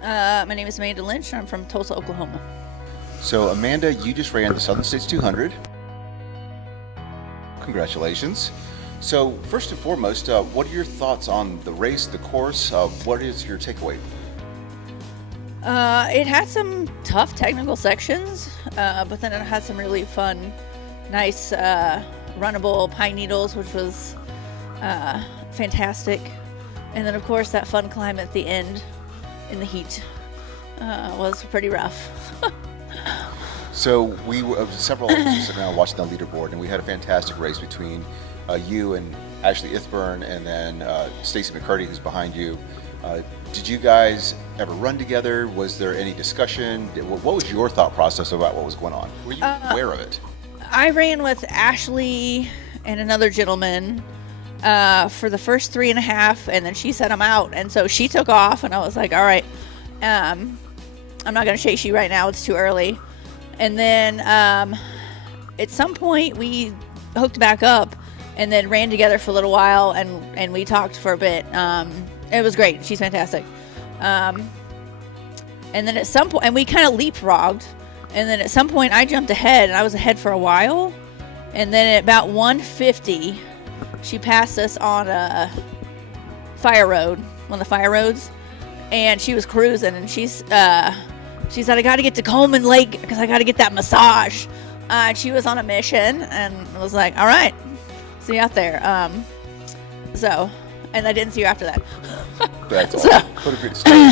My name is Amanda Lynch. I'm from Tulsa, Oklahoma. So Amanda, you just ran the Southern States 200. Congratulations. So first and foremost, what are your thoughts on the race, the course? What is your takeaway? It had some tough technical sections, but then it had some really fun, nice, runnable pine needles, which was fantastic. And then, of course, that fun climb at the end in the heat was pretty rough. So we were several of us sitting around watching the leaderboard, and we had a fantastic race between you and Ashley Ithburn, and then Stacy McCurdy, who's behind you. Did you guys ever run together? Was there any discussion? What was your thought process about what was going on? Were you aware of it? I ran with Ashley and another gentleman for the first 3.5, and then she said I'm out, and so she took off, and I was like, all right, I'm not going to chase you right now, it's too early. And then at some point we hooked back up and then ran together for a little while, and we talked for a bit. It was great. She's fantastic. And then at some point, and we kind of leapfrogged, and then at some point I jumped ahead, and I was ahead for a while, and then at about 150 she passed us on a fire road, one of the fire roads, and she was cruising, and she said, I got to get to Coleman Lake because I got to get that massage. She was on a mission, and I was like, all right, see you out there. And I didn't see you after that. That's awesome. What a great story.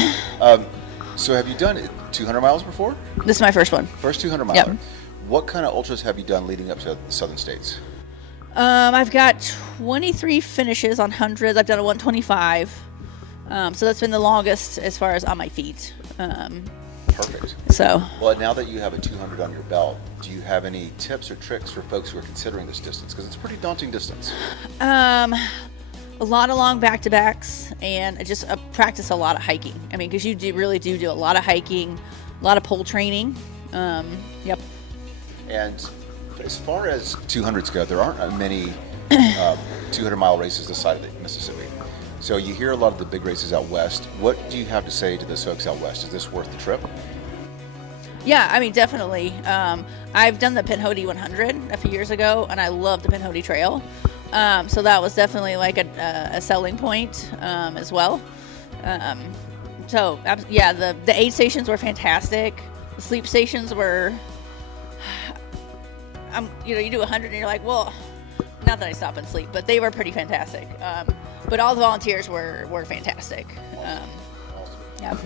So have you done 200 miles before? This is my first one. First 200 miler. Yep. What kind of ultras have you done leading up to the Southern States? I've got 23 finishes on hundreds. I've done a 125. So that's been the longest as far as on my feet. Perfect. So. Well, now that you have a 200 on your belt, do you have any tips or tricks for folks who are considering this distance? Because it's a pretty daunting distance. A lot of long back-to-backs, and just practice a lot of hiking. I mean, because you really do a lot of hiking, a lot of pole training. Yep. And as far as 200s go, there aren't many 200-mile races this side of the Mississippi. So you hear a lot of the big races out west. What do you have to say to those folks out west? Is this worth the trip? Yeah, I mean, definitely. I've done the Pinhoti 100 a few years ago, and I love the Pinhoti Trail. So that was definitely like a selling point as well. So yeah, the aid stations were fantastic. The sleep stations were, you do 100 and you're like, well, not that I stop and sleep, but they were pretty fantastic. But all the volunteers were fantastic. Yeah.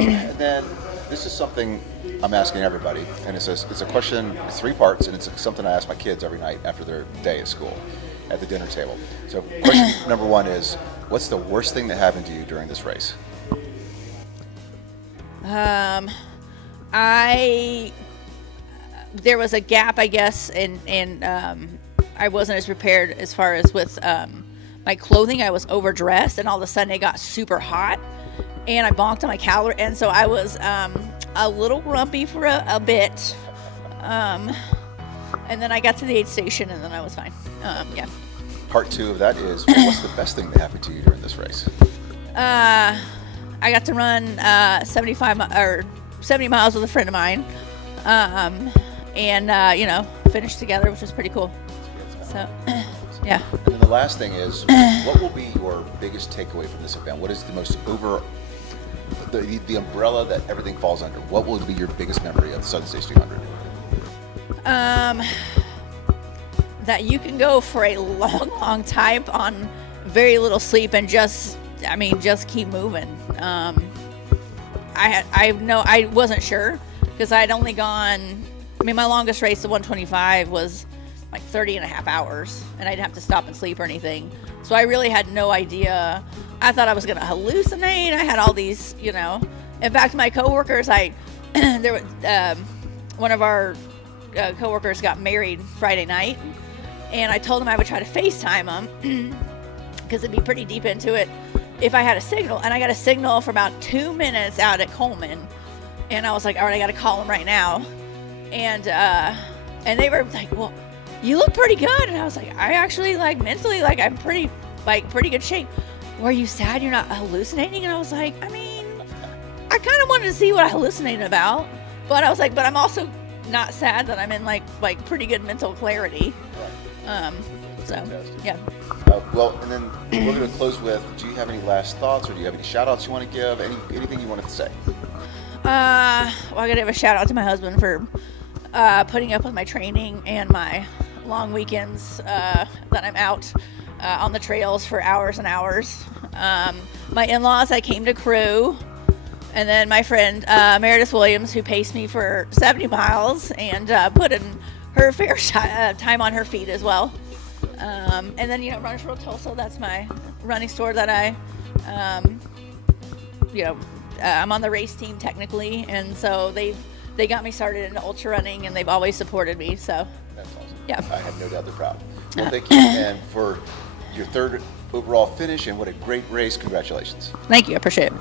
And then this is something I'm asking everybody, and it's a question, it's 3 parts, and it's something I ask my kids every night after their day at school, at the dinner table. So question number 1 is, what's the worst thing that happened to you during this race? There was a gap, I guess, and I wasn't as prepared as far as with my clothing. I was overdressed, and all of a sudden it got super hot, and I bonked on my calorie, and so I was a little grumpy for a bit. And then I got to the aid station, and then I was fine. Yeah. Part 2 of that is, what's the best thing that happened to you during this race? I got to run 70 miles with a friend of mine, and finished together, which was pretty cool. So, yeah. And then the last thing is, what will be your biggest takeaway from this event? What is the most the umbrella that everything falls under? What will be your biggest memory of the Southern States 200? That you can go for a long time on very little sleep and just keep moving. I wasn't sure because I'd only gone, my longest race, the 125, was like 30 and a half hours, and I didn't have to stop and sleep or anything. So I really had no idea. I thought I was going to hallucinate. I had all these, In fact, my coworkers, one of our coworkers got married Friday night, and I told him I would try to FaceTime him because it'd be pretty deep into it if I had a signal. And I got a signal for about 2 minutes out at Coleman, and I was like, all right, I got to call him right now. And they were like, well, you look pretty good. And I was like, I actually, mentally, I'm pretty good shape. Were you sad you're not hallucinating? And I was like, I I kind of wanted to see what I hallucinated about, but I was like, but I'm also not sad that I'm in like pretty good mental clarity. That's So fantastic. yeah. Well, and then we're going to close with, do you have any last thoughts, or do you have any shout outs you want to give? Anything you wanted to say? Well, I gotta give a shout out to my husband for putting up with my training and my long weekends that I'm out on the trails for hours and hours. My in-laws, I came to crew, and then my friend Meredith Williams, who paced me for 70 miles and put in her fair time on her feet as well. And then, Runners World Tulsa, that's my running store that I'm on the race team technically, and so they got me started into ultra running, and they've always supported me. So That's awesome. yeah. I have no doubt they're proud. Well, thank you again for your third overall finish, and what a great race. Congratulations. Thank you, I appreciate it.